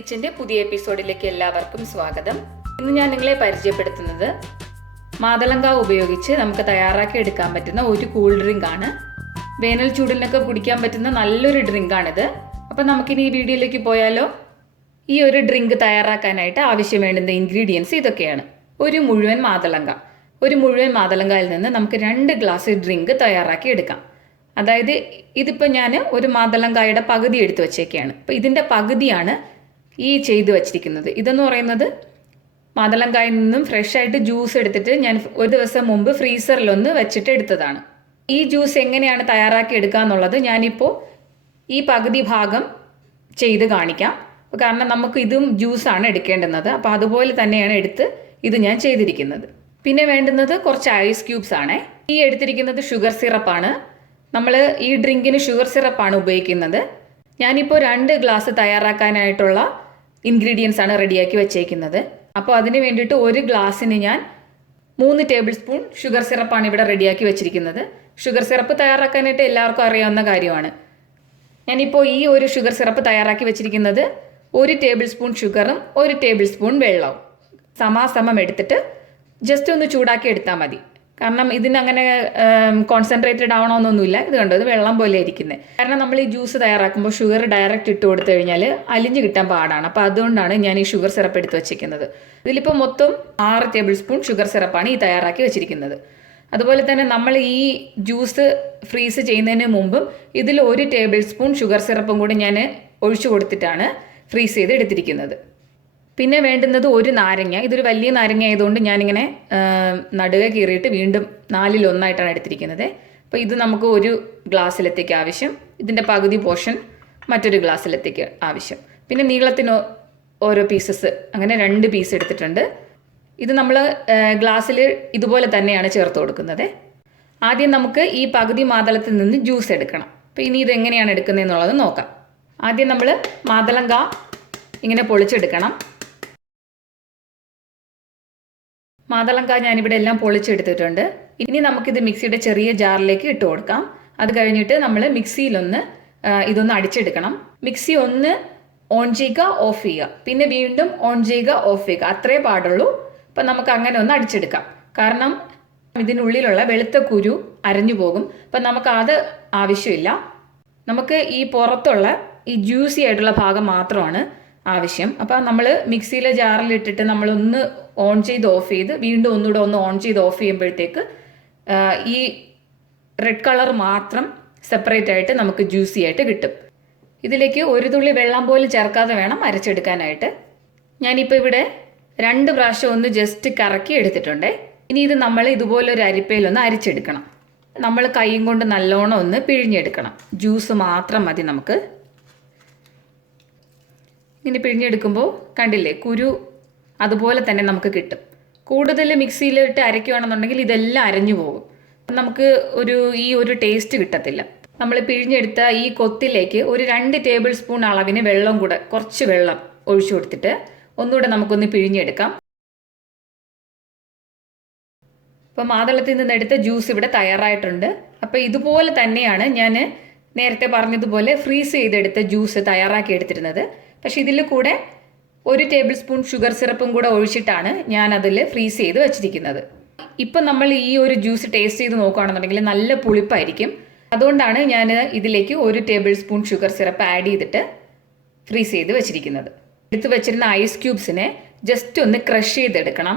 കിച്ചന്റെ പുതിയ എപ്പിസോഡിലേക്ക് എല്ലാവർക്കും സ്വാഗതം. ഇന്ന് ഞാൻ നിങ്ങളെ പരിചയപ്പെടുത്തുന്നത് മാതളങ്ക ഉപയോഗിച്ച് നമുക്ക് തയ്യാറാക്കി എടുക്കാൻ പറ്റുന്ന ഒരു കൂൾ ഡ്രിങ്ക് ആണ്. വേനൽ ചൂടിനൊക്കെ കുടിക്കാൻ പറ്റുന്ന നല്ലൊരു ഡ്രിങ്ക് ആണിത്. അപ്പം നമുക്കിനി ഈ വീഡിയോയിലേക്ക് പോയാലോ? ഈ ഒരു ഡ്രിങ്ക് തയ്യാറാക്കാനായിട്ട് ആവശ്യം വേണ്ടുന്ന ഇൻഗ്രീഡിയൻസ് ഇതൊക്കെയാണ്. ഒരു മുഴുവൻ മാതളങ്കയിൽ നിന്ന് നമുക്ക് 2 ഗ്ലാസ് ഡ്രിങ്ക് തയ്യാറാക്കി എടുക്കാം. അതായത് ഇതിപ്പോൾ ഞാൻ ഒരു മാതളങ്കായുടെ പകുതി എടുത്ത് വെച്ചേക്കാണ്. അപ്പോൾ ഇതിൻ്റെ പകുതിയാണ് ഈ ചെയ്ത് വച്ചിരിക്കുന്നത്. ഇതെന്ന് പറയുന്നത് മാതളങ്കായിൽ നിന്നും ഫ്രഷ് ആയിട്ട് ജ്യൂസ് എടുത്തിട്ട് ഞാൻ ഒരു ദിവസം മുമ്പ് ഫ്രീസറിലൊന്ന് വെച്ചിട്ട് എടുത്തതാണ്. ഈ ജ്യൂസ് എങ്ങനെയാണ് തയ്യാറാക്കി എടുക്കുക എന്നുള്ളത് ഞാനിപ്പോൾ ഈ പകുതി ഭാഗം ചെയ്ത് കാണിക്കാം. കാരണം നമുക്ക് ഇതും ജ്യൂസാണ് എടുക്കേണ്ടുന്നത്. അപ്പോൾ അതുപോലെ തന്നെയാണ് എടുത്ത് ഇത് ഞാൻ ചെയ്തിരിക്കുന്നത്. പിന്നെ വേണ്ടുന്നത് കുറച്ച് ഐസ് ക്യൂബ്സ് ആണ്. ഈ എടുത്തിരിക്കുന്നത് ഷുഗർ സിറപ്പാണ്. നമ്മൾ ഈ ഡ്രിങ്കിന് ഷുഗർ സിറപ്പാണ് ഉപയോഗിക്കുന്നത്. ഞാനിപ്പോൾ 2 ഗ്ലാസ് തയ്യാറാക്കാനായിട്ടുള്ള ഇൻഗ്രീഡിയൻസ് ആണ് റെഡിയാക്കി വെച്ചേക്കുന്നത്. അപ്പോൾ അതിന് വേണ്ടിയിട്ട് ഒരു ഗ്ലാസ്സിന് ഞാൻ 3 ടേബിൾ സ്പൂൺ ഷുഗർ സിറപ്പാണ് ഇവിടെ റെഡിയാക്കി വെച്ചിരിക്കുന്നത്. ഷുഗർ സിറപ്പ് തയ്യാറാക്കാനായിട്ട് എല്ലാവർക്കും അറിയാവുന്ന കാര്യമാണ്. ഞാനിപ്പോൾ ഈ ഒരു ഷുഗർ സിറപ്പ് തയ്യാറാക്കി വെച്ചിരിക്കുന്നത് 1 ടേബിൾ സ്പൂൺ ഷുഗറും 1 ടേബിൾ സ്പൂൺ വെള്ളവും സമാസമം എടുത്തിട്ട് ജസ്റ്റ് ഒന്ന് ചൂടാക്കി എടുത്താൽ മതി. കാരണം ഇതിനങ്ങനെ കോൺസെൻട്രേറ്റഡ് ആവണമെന്നൊന്നുമില്ല. ഇത് കണ്ടോ, ഇത് വെള്ളം പോലെ ഇരിക്കുന്നത്. കാരണം നമ്മൾ ഈ ജ്യൂസ് തയ്യാറാക്കുമ്പോൾ ഷുഗർ ഡയറക്റ്റ് ഇട്ട് കൊടുത്തു കഴിഞ്ഞാൽ അലിഞ്ഞ് കിട്ടാൻ പാടാണ്. അപ്പോൾ അതുകൊണ്ടാണ് ഞാൻ ഈ ഷുഗർ സിറപ്പ് എടുത്ത് വെച്ചിരിക്കുന്നത്. ഇതിലിപ്പോൾ മൊത്തം 6 ടേബിൾ സ്പൂൺ ഷുഗർ സിറപ്പാണ് ഈ തയ്യാറാക്കി വെച്ചിരിക്കുന്നത്. അതുപോലെ തന്നെ നമ്മൾ ഈ ജ്യൂസ് ഫ്രീസ് ചെയ്യുന്നതിന് മുമ്പും ഇതിൽ 1 ടേബിൾ സ്പൂൺ ഷുഗർ സിറപ്പും കൂടി ഞാൻ ഒഴിച്ചു കൊടുത്തിട്ടാണ് ഫ്രീസ് ചെയ്ത് എടുത്തിരിക്കുന്നത്. പിന്നെ വേണ്ടുന്നത് ഒരു നാരങ്ങ. ഇതൊരു വലിയ നാരങ്ങ ആയതുകൊണ്ട് ഞാനിങ്ങനെ നടുക കീറിയിട്ട് വീണ്ടും 4ൽ 1 എടുത്തിരിക്കുന്നത്. അപ്പോൾ ഇത് നമുക്ക് ഒരു ഗ്ലാസ്സിലത്തേക്ക് ആവശ്യം, ഇതിൻ്റെ പകുതി പോർഷൻ മറ്റൊരു ഗ്ലാസ്സിലത്തേക്ക് ആവശ്യം. പിന്നെ നീളത്തിന് ഓരോ പീസസ്, അങ്ങനെ 2 പീസ് എടുത്തിട്ടുണ്ട്. ഇത് നമ്മൾ ഗ്ലാസ്സിൽ ഇതുപോലെ തന്നെയാണ് ചേർത്ത് കൊടുക്കുന്നത്. ആദ്യം നമുക്ക് ഈ പകുതി മാതളത്തിൽ നിന്ന് ജ്യൂസ് എടുക്കണം. അപ്പോൾ ഇനി ഇതെങ്ങനെയാണ് എടുക്കുന്നതെന്നുള്ളത് നോക്കാം. ആദ്യം നമ്മൾ മാതളങ്ക ഇങ്ങനെ പൊളിച്ചെടുക്കണം. മാതളങ്ക ഞാനിവിടെ എല്ലാം പൊളിച്ചെടുത്തിട്ടുണ്ട്. ഇനി നമുക്കിത് മിക്സിയുടെ ചെറിയ ജാറിലേക്ക് ഇട്ട് കൊടുക്കാം. അത് കഴിഞ്ഞിട്ട് നമ്മൾ മിക്സിയിലൊന്ന് ഇതൊന്ന് അടിച്ചെടുക്കണം. മിക്സി ഒന്ന് ഓൺ ചെയ്യുക, ഓഫ് ചെയ്യുക, പിന്നെ വീണ്ടും ഓൺ ചെയ്യുക, ഓഫ് ചെയ്യുക, അത്രേ പാടുള്ളൂ. അപ്പം നമുക്ക് അങ്ങനെ ഒന്ന് അടിച്ചെടുക്കാം. കാരണം ഇതിനുള്ളിലുള്ള വെളുത്ത കുരു അരഞ്ഞു പോകും. അപ്പം നമുക്ക് അത് ആവശ്യമില്ല. നമുക്ക് ഈ പുറത്തുള്ള ഈ ജ്യൂസി ആയിട്ടുള്ള ഭാഗം മാത്രമാണ് ആവശ്യം. അപ്പം നമ്മൾ മിക്സിയിലെ ജാറിലിട്ടിട്ട് നമ്മളൊന്ന് ഓൺ ചെയ്ത് ഓഫ് ചെയ്ത് വീണ്ടും ഒന്നുകൂടെ ഒന്ന് ഓൺ ചെയ്ത് ഓഫ് ചെയ്യുമ്പോഴത്തേക്ക് ഈ റെഡ് കളർ മാത്രം സെപ്പറേറ്റ് ആയിട്ട് നമുക്ക് ജ്യൂസി ആയിട്ട് കിട്ടും. ഇതിലേക്ക് ഒരു തുള്ളി വെള്ളം പോലും ചേർക്കാതെ വേണം അരച്ചെടുക്കാനായിട്ട്. ഞാനിപ്പോൾ ഇവിടെ 2 പ്രാവശ്യം ഒന്ന് ജസ്റ്റ് കറക്കി എടുത്തിട്ടുണ്ട്. ഇനി ഇത് നമ്മൾ ഇതുപോലൊരു അരിപ്പയിലൊന്ന് അരിച്ചെടുക്കണം. നമ്മൾ കൈയും കൊണ്ട് നല്ലോണം ഒന്ന് പിഴിഞ്ഞെടുക്കണം. ജ്യൂസ് മാത്രം മതി നമുക്ക്. ഇങ്ങനെ പിഴിഞ്ഞെടുക്കുമ്പോൾ കണ്ടില്ലേ, കുരു അതുപോലെ തന്നെ നമുക്ക് കിട്ടും. കൂടുതൽ മിക്സിയിലിട്ട് അരയ്ക്കുകയാണെന്നുണ്ടെങ്കിൽ ഇതെല്ലാം അരഞ്ഞു പോകും. നമുക്ക് ഈ ഒരു ടേസ്റ്റ് കിട്ടത്തില്ല. നമ്മൾ പിഴിഞ്ഞെടുത്ത ഈ കൊത്തിലേക്ക് ഒരു 2 ടേബിൾ സ്പൂൺ അളവിന് വെള്ളം കൂടെ, കുറച്ച് വെള്ളം ഒഴിച്ചു കൊടുത്തിട്ട് ഒന്നുകൂടെ നമുക്കൊന്ന് പിഴിഞ്ഞെടുക്കാം. അപ്പോൾ മാതളത്തിൽ നിന്ന് എടുത്ത ജ്യൂസ് ഇവിടെ തയ്യാറായിട്ടുണ്ട്. അപ്പോൾ ഇതുപോലെ തന്നെയാണ് ഞാൻ നേരത്തെ പറഞ്ഞതുപോലെ ഫ്രീസ് ചെയ്തെടുത്ത ജ്യൂസ് തയ്യാറാക്കി എടുത്തിരുന്നത്. പക്ഷെ ഇതിൽ കൂടെ 1 ടേബിൾ സ്പൂൺ ഷുഗർ സിറപ്പും കൂടെ ഒഴിച്ചിട്ടാണ് ഞാൻ അതിൽ ഫ്രീസ് ചെയ്ത് വെച്ചിരിക്കുന്നത്. ഇപ്പം നമ്മൾ ഈ ഒരു ജ്യൂസ് ടേസ്റ്റ് ചെയ്ത് നോക്കുകയാണെന്നുണ്ടെങ്കിൽ നല്ല പുളിപ്പായിരിക്കും. അതുകൊണ്ടാണ് ഞാൻ ഇതിലേക്ക് 1 table spoon sugar syrup add ചെയ്തിട്ട് ഫ്രീസ് ചെയ്ത് വെച്ചിരിക്കുന്നത്. എടുത്ത് വെച്ചിരുന്ന ഐസ് ക്യൂബ്സിനെ ജസ്റ്റ് ഒന്ന് ക്രഷ് ചെയ്തെടുക്കണം.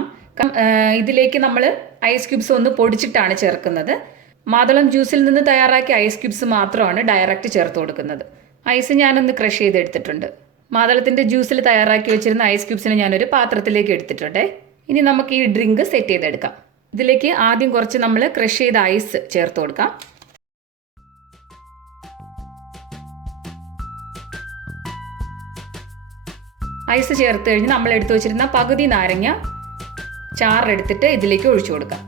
ഇതിലേക്ക് നമ്മൾ ഐസ് ക്യൂബ്സ് ഒന്ന് പൊടിച്ചിട്ടാണ് ചേർക്കുന്നത്. മാതളം ജ്യൂസിൽ നിന്ന് തയ്യാറാക്കിയ ഐസ് ക്യൂബ്സ് മാത്രമാണ് ഡയറക്റ്റ് ചേർത്ത് കൊടുക്കുന്നത്. ഐസ് ഞാനൊന്ന് ക്രഷ് ചെയ്തെടുത്തിട്ടുണ്ട്. മാതളത്തിൻ്റെ ജ്യൂസിൽ തയ്യാറാക്കി വെച്ചിരുന്ന ഐസ് ക്യൂബ്സിനെ ഞാനൊരു പാത്രത്തിലേക്ക് എടുത്തിട്ടുണ്ട്. ഇനി നമുക്ക് ഈ ഡ്രിങ്ക് സെറ്റ് ചെയ്തെടുക്കാം. ഇതിലേക്ക് ആദ്യം കുറച്ച് നമ്മൾ ക്രഷ് ചെയ്ത ഐസ് ചേർത്ത് കൊടുക്കാം. ഐസ് ചേർത്ത് കഴിഞ്ഞ് നമ്മൾ എടുത്തു വെച്ചിരുന്ന പകുതി നാരങ്ങ ചാറെടുത്തിട്ട് ഇതിലേക്ക് ഒഴിച്ചു കൊടുക്കാം.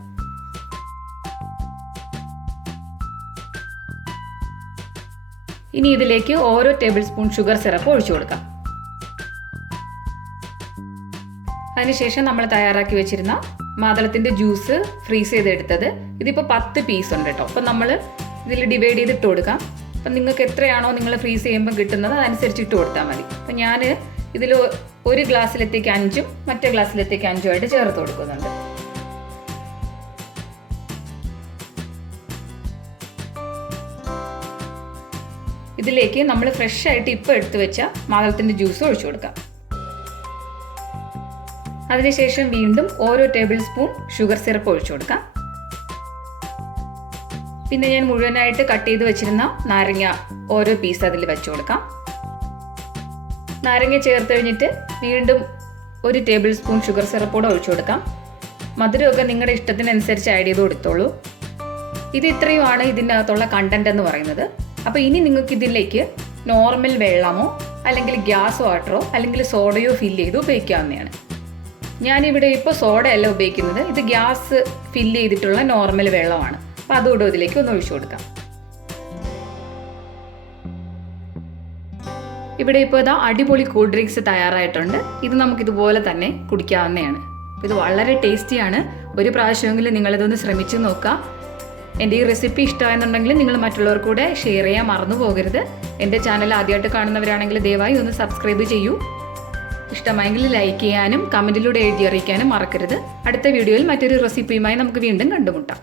ഇനി ഇതിലേക്ക് ഓരോ ടേബിൾ സ്പൂൺ ഷുഗർ സിറപ്പ് ഒഴിച്ചു കൊടുക്കാം. അതിനുശേഷം നമ്മൾ തയ്യാറാക്കി വെച്ചിരുന്ന മാതളത്തിൻ്റെ ജ്യൂസ് ഫ്രീസ് ചെയ്തെടുത്തത് ഇതിപ്പോൾ 10 പീസ് ഉണ്ട് കേട്ടോ. അപ്പം നമ്മൾ ഇതിൽ ഡിവൈഡ് ചെയ്തിട്ട് കൊടുക്കാം. അപ്പം നിങ്ങൾക്ക് എത്രയാണോ നിങ്ങൾ ഫ്രീസ് ചെയ്യുമ്പോൾ കിട്ടുന്നത് അതനുസരിച്ച് ഇട്ട് കൊടുത്താൽ മതി. അപ്പം ഞാൻ ഇതിൽ ഒരു ഗ്ലാസ്സിലത്തേക്ക് 5ഉം മറ്റേ ഗ്ലാസ്സിലത്തേക്ക് 5ഉമായിട്ട് ചേർത്ത് കൊടുക്കുന്നുണ്ട്. ഇതിലേക്ക് നമ്മൾ ഫ്രഷ് ആയിട്ട് ഇപ്പോൾ എടുത്തു വെച്ച മാതളത്തിൻ്റെ ജ്യൂസ് ഒഴിച്ചു കൊടുക്കാം. അതിനുശേഷം വീണ്ടും ഓരോ ടേബിൾ സ്പൂൺ ഷുഗർ സിറപ്പ് ഒഴിച്ചു കൊടുക്കാം. പിന്നെ ഞാൻ മുഴുവനായിട്ട് കട്ട് ചെയ്ത് വെച്ചിരുന്ന നാരങ്ങ ഓരോ പീസ് അതിൽ വെച്ചു കൊടുക്കാം. നാരങ്ങ ചേർത്ത് കഴിഞ്ഞിട്ട് വീണ്ടും ഒരു ടേബിൾ സ്പൂൺ ഷുഗർ സിറപ്പ് കൂടെ ഒഴിച്ചു കൊടുക്കാം. മധുരമൊക്കെ നിങ്ങളുടെ ഇഷ്ടത്തിനനുസരിച്ച് ആഡ് ചെയ്ത് കൊടുത്തോളൂ. ഇത് ഇത്രയുമാണ് ഇതിനകത്തുള്ള കണ്ടന്റ് എന്ന് പറയുന്നത്. അപ്പോൾ ഇനി നിങ്ങൾക്ക് ഇതിലേക്ക് നോർമൽ വെള്ളമോ അല്ലെങ്കിൽ ഗ്യാസ് വാട്ടറോ അല്ലെങ്കിൽ സോഡയോ ഫില്ല് ചെയ്ത് ഉപയോഗിക്കാവുന്നതാണ്. ഞാനിവിടെ ഇപ്പോൾ സോഡയല്ല ഉപയോഗിക്കുന്നത്, ഇത് ഗ്യാസ് ഫില്ല് ചെയ്തിട്ടുള്ള നോർമൽ വെള്ളമാണ്. അപ്പോൾ അതുകൂടെ ഇതിലേക്ക് ഒന്ന് ഒഴിച്ചു കൊടുക്കാം. ഇവിടെ ഇപ്പോൾ ഇതാ അടിപൊളി കൂൾ ഡ്രിങ്ക്സ് തയ്യാറായിട്ടുണ്ട്. ഇത് നമുക്കിതുപോലെ തന്നെ കുടിക്കാവുന്നതാണ്. ഇത് വളരെ ടേസ്റ്റിയാണ്. ഒരു പ്രാവശ്യമെങ്കിലും നിങ്ങളിതൊന്ന് ശ്രമിച്ചു നോക്കുക. എൻ്റെ ഈ റെസിപ്പി ഇഷ്ടമായെന്നുണ്ടെങ്കിൽ നിങ്ങൾ മറ്റുള്ളവർക്ക് കൂടെ ഷെയർ ചെയ്യാൻ മറന്നു പോകരുത്. എൻ്റെ ചാനൽ ആദ്യമായിട്ട് കാണുന്നവരാണെങ്കിൽ ദയവായി ഒന്ന് സബ്സ്ക്രൈബ് ചെയ്യൂ. ഇഷ്ടമായെങ്കിൽ ലൈക്ക് ചെയ്യാനും കമൻറ്റിലൂടെ എഴുതി അറിയിക്കാനും മറക്കരുത്. അടുത്ത വീഡിയോയിൽ മറ്റൊരു റെസിപ്പിയുമായി നമുക്ക് വീണ്ടും കണ്ടുമുട്ടാം.